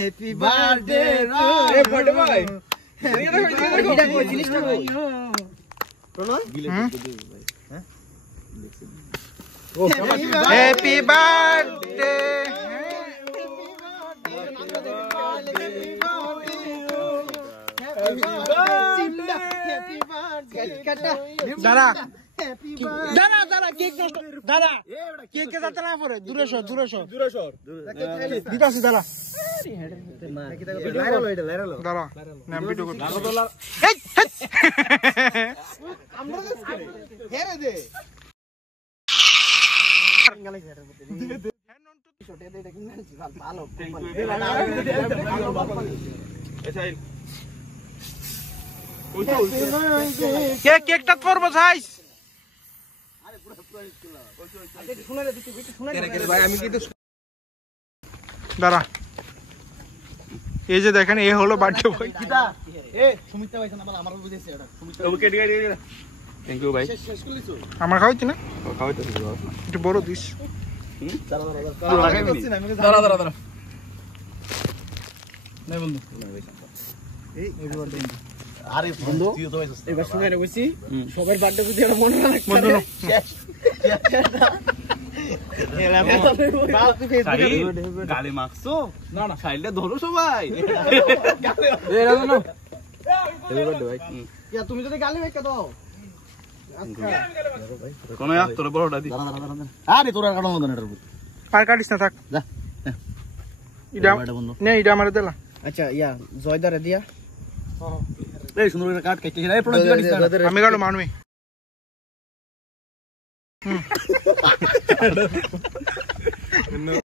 happy birthday এ বড় ভাই এটা কই জিনিসটা কই শোনো হ্যাপি বার্থডে দাদা দাদা দাদা কেক নষ্ট দাদা কেক কে যাতে না পড়ে দূরে সর দিতাছি দাদা দাদা নাম ভিডিও করতে আমরা হেরে দে ভালো কেকটা করবো সাইজ দাঁড়া এই যে দেখেন এ হলো বার্থডে বয় আমার খাওয়াইছি না একটু বড় দিস আরে বন্ধু এবার শুনে বসি সবার বার্থডে বুঝি এটা মনে রাখতে গালি মাখছো না না সাইডে ধরো সবাই তুমি যদি গালি মেখে দাও কোন তোর বড়টা দি আরে তোরা কাটার মতন এটার আর কাটিস না থাক যা এটা আমার দিলা আচ্ছা ইয়া জয়দারে দিয়া এই সুন্দর করে কাট কেটে এই প্রোডাক্ট দিস না আমি কাটো মানবি